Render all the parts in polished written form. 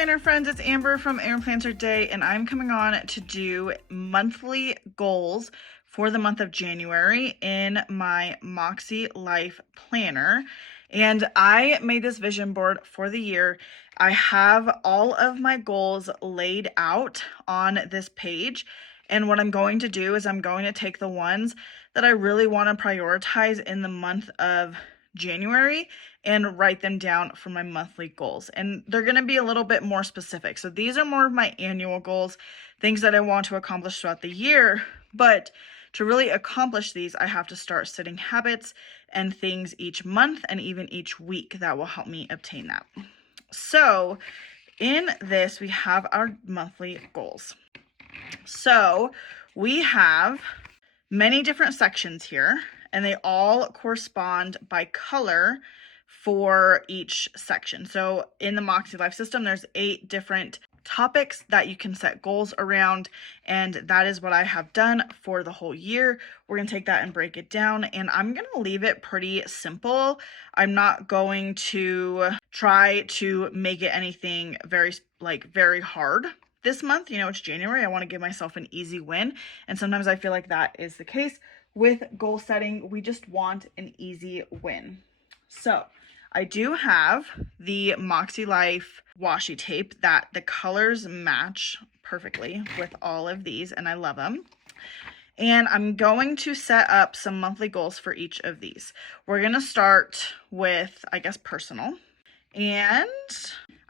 planner friends, it's Amber from AmberPlansHerDay, and I'm coming on to do monthly goals for the month of January in my Makse Life Planner. And I made this vision board for the year. I have all of my goals laid out on this page. And what I'm going to do is I'm going to take the ones that I really want to prioritize in the month of January and write them down for my monthly goals. And they're going to be a little bit more specific. So these are more of my annual goals, things that I want to accomplish throughout the year. But to really accomplish these, I have to start setting habits and things each month and even each week that will help me obtain that. So in this, we have our monthly goals. So we have many different sections here, and they all correspond by color for each section. So in the Makse Life system, there's 8 different topics that you can set goals around, and that is what I have done for the whole year. We're going to take that and break it down, and I'm going to leave it pretty simple. I'm not going to try to make it anything very hard. This month, it's January. I want to give myself an easy win. And sometimes I feel like that is the case with goal setting. We just want an easy win. So I do have the Makse Life washi tape that the colors match perfectly with all of these, and I love them. And I'm going to set up some monthly goals for each of these. We're going to start with, I guess, personal. And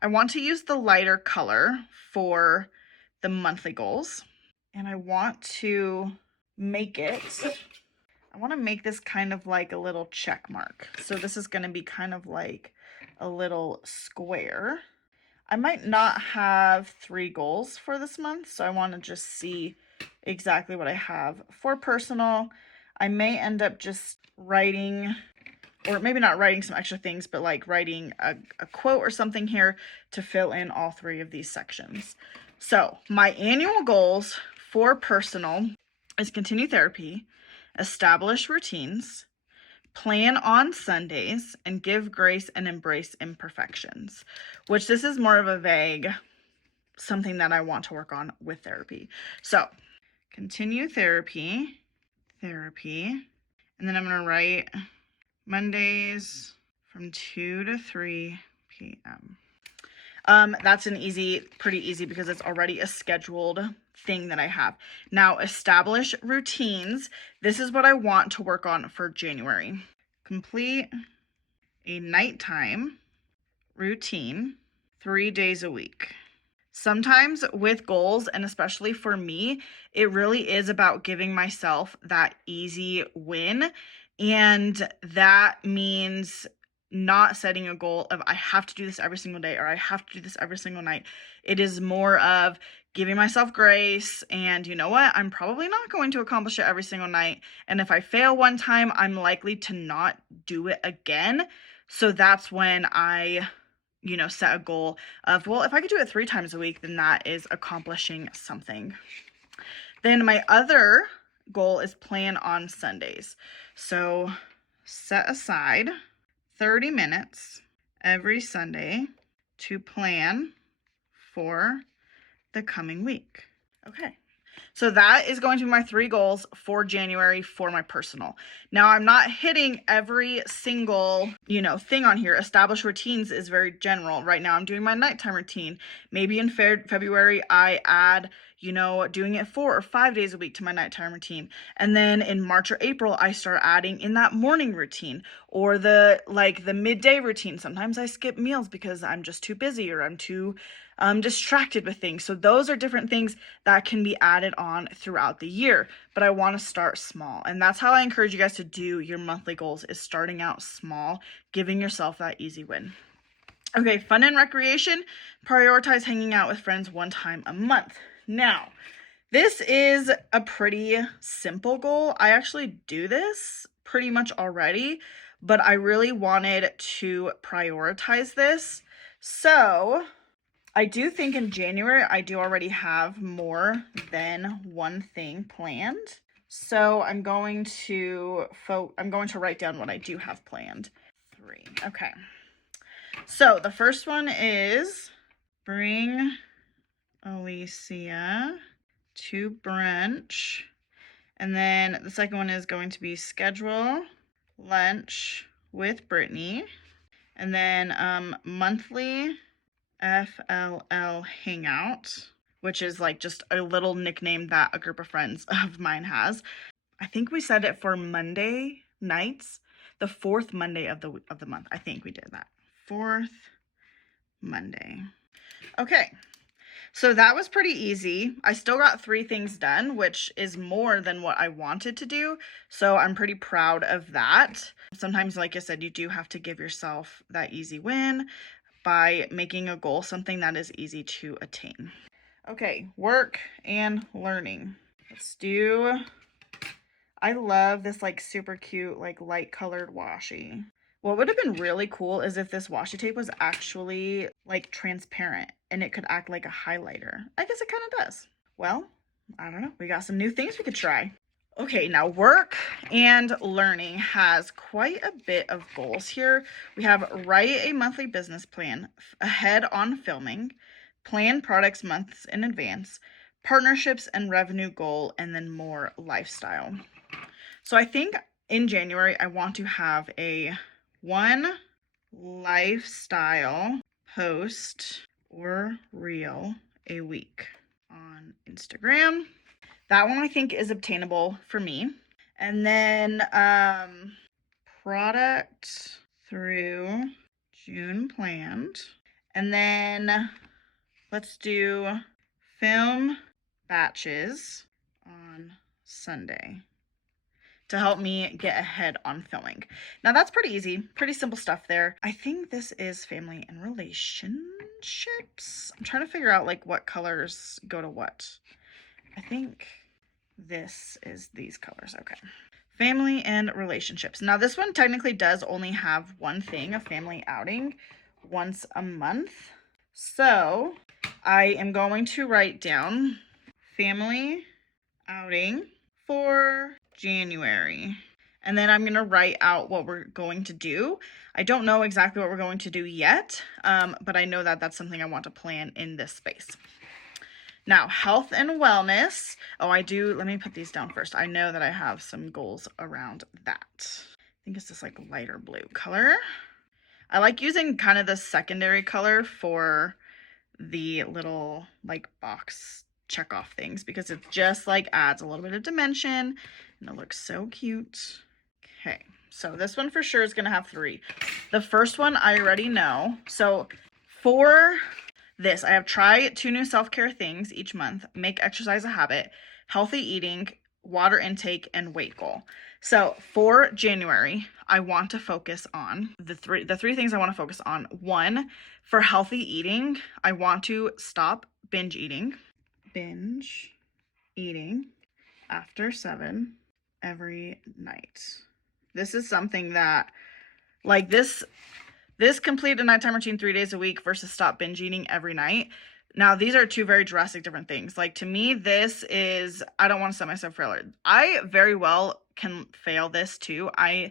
I want to use the lighter color for the monthly goals. And I want to make this kind of like a little check mark. So this is going to be kind of like a little square. I might not have 3 goals for this month, so I want to just see exactly what I have for personal. I may end up just writing, or maybe not writing some extra things, but like writing a quote or something here to fill in all 3 of these sections. So my annual goals for personal is continue therapy, establish routines, plan on Sundays, and give grace and embrace imperfections, which this is more of a vague something that I want to work on with therapy. So continue therapy, and then I'm going to write Mondays from 2 to 3 p.m. That's pretty easy because it's already a scheduled thing that I have. Now, establish routines. This is what I want to work on for January. Complete a nighttime routine 3 days a week. Sometimes with goals, and especially for me, it really is about giving myself that easy win. And that means not setting a goal of I have to do this every single day or I have to do this every single night. It is more of giving myself grace, and you know what? I'm probably not going to accomplish it every single night. And if I fail one time, I'm likely to not do it again. So that's when I set a goal of, well, if I could do it 3 times a week, then that is accomplishing something. Then my other goal is plan on Sundays. So set aside 30 minutes every Sunday to plan for the coming week. Okay. So that is going to be my 3 goals for January for my personal. Now, I'm not hitting every single, thing on here. Establish routines is very general. Right now, I'm doing my nighttime routine. Maybe in February, I add, doing it 4 or 5 days a week to my nighttime routine. And then in March or April, I start adding in that morning routine or the midday routine. Sometimes I skip meals because I'm just too busy or I'm too distracted with things. So those are different things that can be added on throughout the year, but I want to start small. And that's how I encourage you guys to do your monthly goals, is starting out small, giving yourself that easy win. Okay, fun and recreation. Prioritize hanging out with friends 1 time a month. Now, this is a pretty simple goal. I actually do this pretty much already, but I really wanted to prioritize this. So I do think in January, I do already have more than 1 thing planned. So I'm going to write down what I do have planned. 3. Okay. So the first one is bring Alicia to brunch. And then the second one is going to be schedule lunch with Brittany. And then monthly FLL hangout, which is like just a little nickname that a group of friends of mine has. I think we said it for Monday nights, the fourth Monday of the month. I think we did that. Fourth Monday. Okay. So that was pretty easy. I still got 3 things done, which is more than what I wanted to do. So I'm pretty proud of that. Sometimes, like I said, you do have to give yourself that easy win by making a goal something that is easy to attain. Okay, work and learning. Let's do, I love this like super cute, like light colored washi. What would have been really cool is if this washi tape was actually like transparent and it could act like a highlighter. I guess it kind of does. Well, I don't know. We got some new things we could try. Okay, now work and learning has quite a bit of goals here. We have write a monthly business plan, ahead on filming, plan products months in advance, partnerships and revenue goal, and then more lifestyle. So I think in January, I want to have a 1 lifestyle post or reel a week on Instagram. That one I think is obtainable for me. And then product through June planned. And then let's do film batches on Sunday to help me get ahead on filming. Now that's pretty easy, pretty simple stuff there. I think this is family and relationships. I'm trying to figure out like what colors go to what. I think this is these colors. Okay. Family and relationships. Now this one technically does only have one thing, a family outing once a month. So I am going to write down family outing for January. And then I'm going to write out what we're going to do. I don't know exactly what we're going to do yet, but I know that that's something I want to plan in this space. Now, health and wellness. Oh, I do. Let me put these down first. I know that I have some goals around that. I think it's this like lighter blue color. I like using kind of the secondary color for the little like box check off things because it just like adds a little bit of dimension and it looks so cute. Okay, so this one for sure is going to have 3. The first one I already know. So for this, I have try 2 new self-care things each month, make exercise a habit, healthy eating, water intake, and weight goal. So for January, I want to focus on the three things I want to focus on. 1, for healthy eating, I want to stop binge eating after 7 every night. This is something that like this complete a nighttime routine 3 days a week versus stop binge eating every night. Now, these are 2 very drastic different things. Like to me, this is, I don't want to set myself failure. I very well can fail this too. I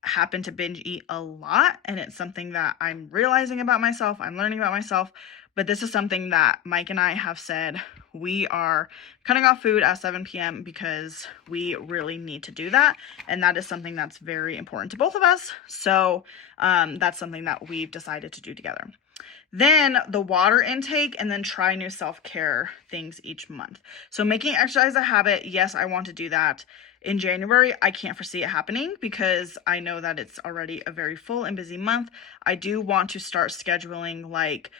happen to binge eat a lot and it's something that I'm realizing about myself. I'm learning about myself, but this is something that Mike and I have said we are cutting off food at 7 p.m. because we really need to do that. And that is something that's very important to both of us. So that's something that we've decided to do together. Then the water intake and then try new self-care things each month. So making exercise a habit, yes, I want to do that. In January, I can't foresee it happening because I know that it's already a very full and busy month. I do want to start scheduling like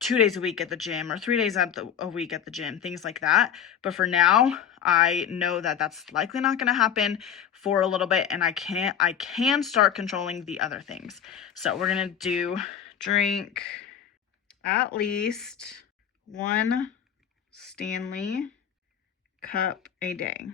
2 days a week at the gym or 3 days a week at the gym, things like that. But for now, I know that that's likely not going to happen for a little bit, and I can start controlling the other things. So we're going to do drink at least 1 Stanley cup a day.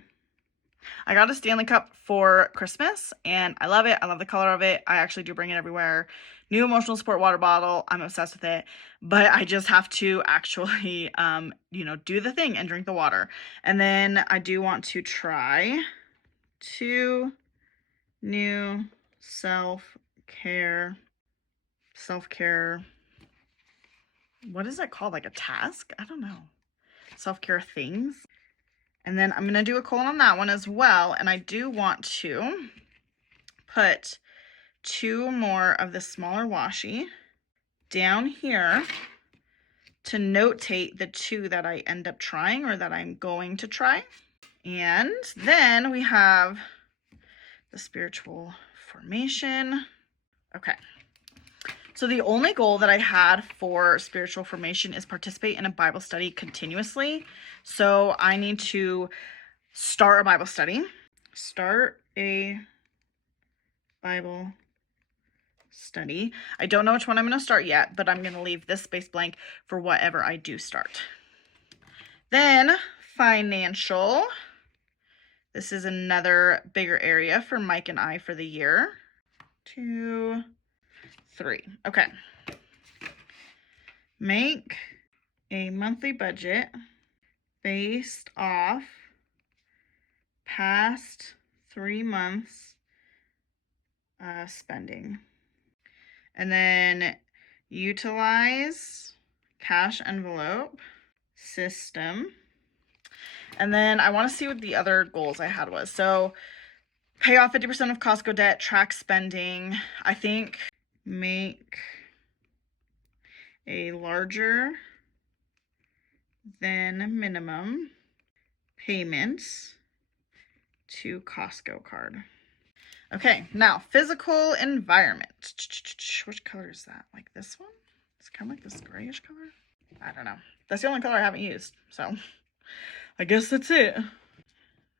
I got a Stanley cup for Christmas and I love it. I love the color of it. I actually do bring it everywhere. New emotional support water bottle. I'm obsessed with it, but I just have to actually, do the thing and drink the water. And then I do want to try 2 new self-care what is that called? Like a task? I don't know. Self-care things. And then I'm going to do a colon on that one as well. And I do want to put 2 more of the smaller washi down here to notate the 2 that I end up trying or that I'm going to try. And then we have the spiritual formation. Okay. So the only goal that I had for spiritual formation is participate in a Bible study continuously. So I need to start a Bible study. Start a Bible study. I don't know which one I'm going to start yet, but I'm going to leave this space blank for whatever I do start. Then financial. This is another bigger area for Mike and I for the year. 2, 3. Okay. Make a monthly budget based off past 3 months spending. And then utilize cash envelope system. And then I want to see what the other goals I had was. So pay off 50% of Costco debt, track spending. I think make a larger than minimum payments to Costco card. Okay, now physical environment. Which color is that? Like this one? It's kind of like this grayish color. I don't know. That's the only color I haven't used. So I guess that's it.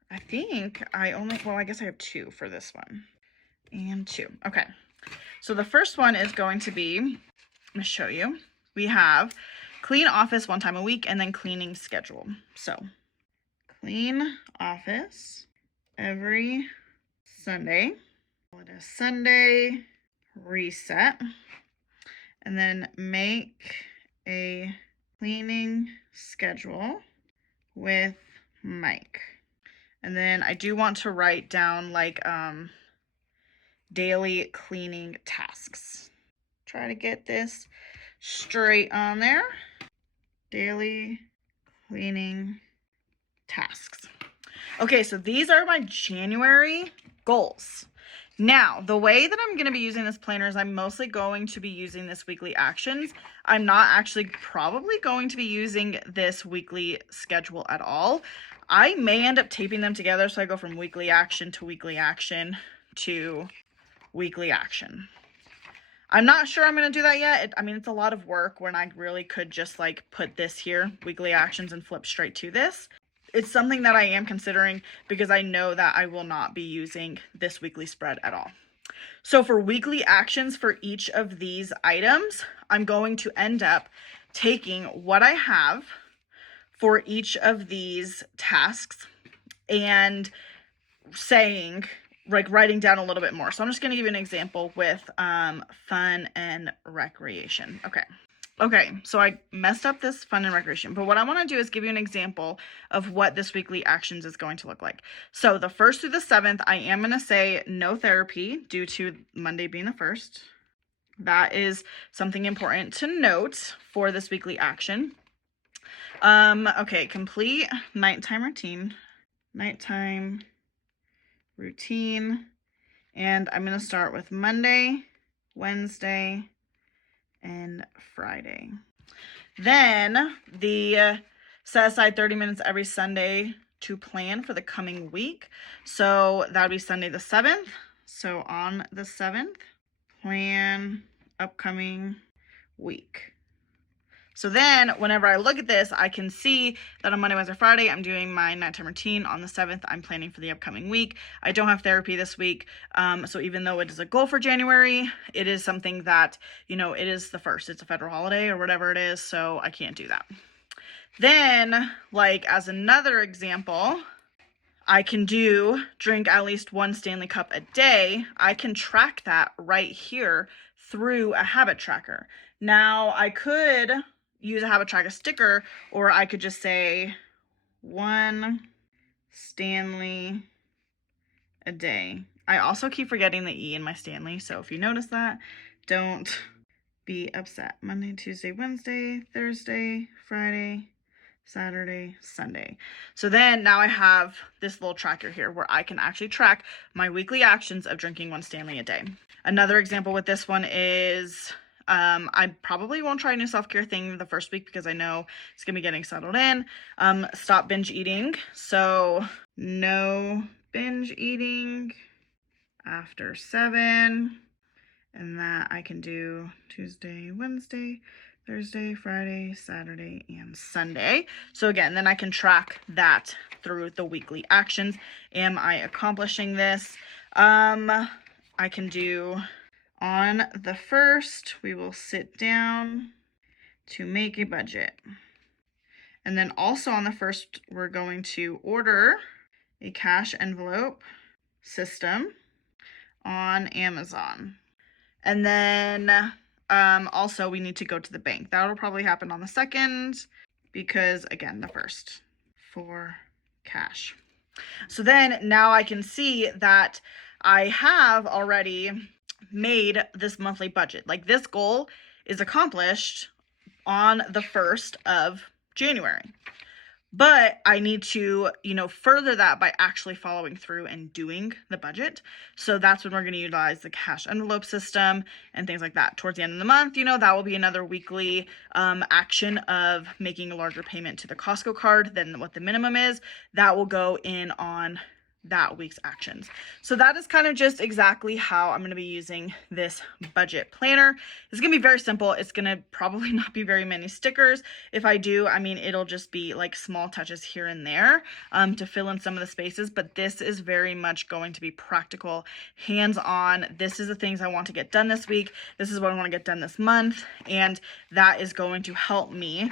I think I guess I have 2 for this one. And 2. Okay. So the first one is going to be, I'm going to show you. We have clean office 1 time a week and then cleaning schedule. So clean office every Sunday. Call it a Sunday reset. And then make a cleaning schedule with Mike. And then I do want to write down like daily cleaning tasks. Try to get this straight on there. Daily cleaning tasks. Okay, so these are my January goals. Now, the way that I'm going to be using this planner is I'm mostly going to be using this weekly actions. I'm not actually probably going to be using this weekly schedule at all. I may end up taping them together so I go from weekly action to weekly action to weekly action. I'm not sure I'm going to do that yet. I mean, it's a lot of work when I really could just like put this here, weekly actions, and flip straight to this. It's something that I am considering because I know that I will not be using this weekly spread at all. So for weekly actions for each of these items, I'm going to end up taking what I have for each of these tasks and saying, like writing down a little bit more. So I'm just going to give you an example with fun and recreation. Okay, so I messed up this fun and recreation, but what I want to do is give you an example of what this weekly actions is going to look like. So the 1st through the 7th, I am going to say no therapy due to Monday being the 1st. That is something important to note for this weekly action. Okay, complete nighttime routine. And I'm going to start with Monday, Wednesday, and Friday. Then the set aside 30 minutes every Sunday to plan for the coming week. So that would be Sunday the 7th. So on the 7th, plan upcoming week. So then whenever I look at this, I can see that on Monday, Wednesday, Friday, I'm doing my nighttime routine. On the 7th, I'm planning for the upcoming week. I don't have therapy this week. So even though it is a goal for January, it is something that, it is the 1st. It's a federal holiday or whatever it is. So I can't do that. Then, like as another example, I can drink at least 1 Stanley Cup a day. I can track that right here through a habit tracker. Now I could use a habit tracker sticker, or I could just say 1 Stanley a day. I also keep forgetting the E in my Stanley, so if you notice that, don't be upset. Monday, Tuesday, Wednesday, Thursday, Friday, Saturday, Sunday. So then now I have this little tracker here where I can actually track my weekly actions of drinking 1 Stanley a day. Another example with this one is I probably won't try a new self-care thing the first week because I know it's gonna be getting settled in. Stop binge eating. So no binge eating after 7. And that I can do Tuesday, Wednesday, Thursday, Friday, Saturday, and Sunday. So again, then I can track that through the weekly actions. Am I accomplishing this? I can do on the 1st, we will sit down to make a budget. And then also on the 1st, we're going to order a cash envelope system on Amazon. And then also we need to go to the bank. That'll probably happen on the 2nd because, again, the 1st for cash. So then now I can see that I have already made this monthly budget. Like, this goal is accomplished on the 1st of January. But I need to, further that by actually following through and doing the budget. So that's when we're going to utilize the cash envelope system and things like that. Towards the end of the month, that will be another weekly action of making a larger payment to the Costco card than what the minimum is. That will go in on that week's actions. So that is kind of just exactly how I'm going to be using this budget planner. It's going to be very simple. It's going to probably not be very many stickers. If I do, it'll just be like small touches here and there to fill in some of the spaces, but this is very much going to be practical, hands-on. This is the things I want to get done this week. This is what I want to get done this month, and that is going to help me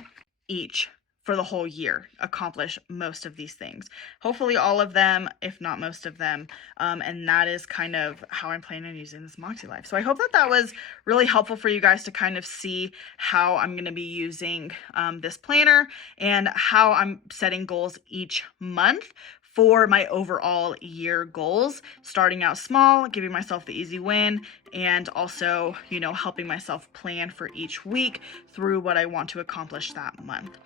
for the whole year accomplish most of these things. Hopefully all of them, if not most of them. And that is kind of how I'm planning on using this Makse Life. So I hope that was really helpful for you guys to kind of see how I'm going to be using this planner and how I'm setting goals each month for my overall year goals, starting out small, giving myself the easy win, and also, helping myself plan for each week through what I want to accomplish that month.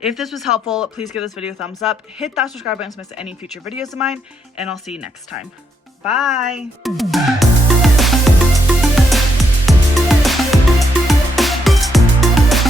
If this was helpful, please give this video a thumbs up, hit that subscribe button to miss any future videos of mine, and I'll see you next time. Bye!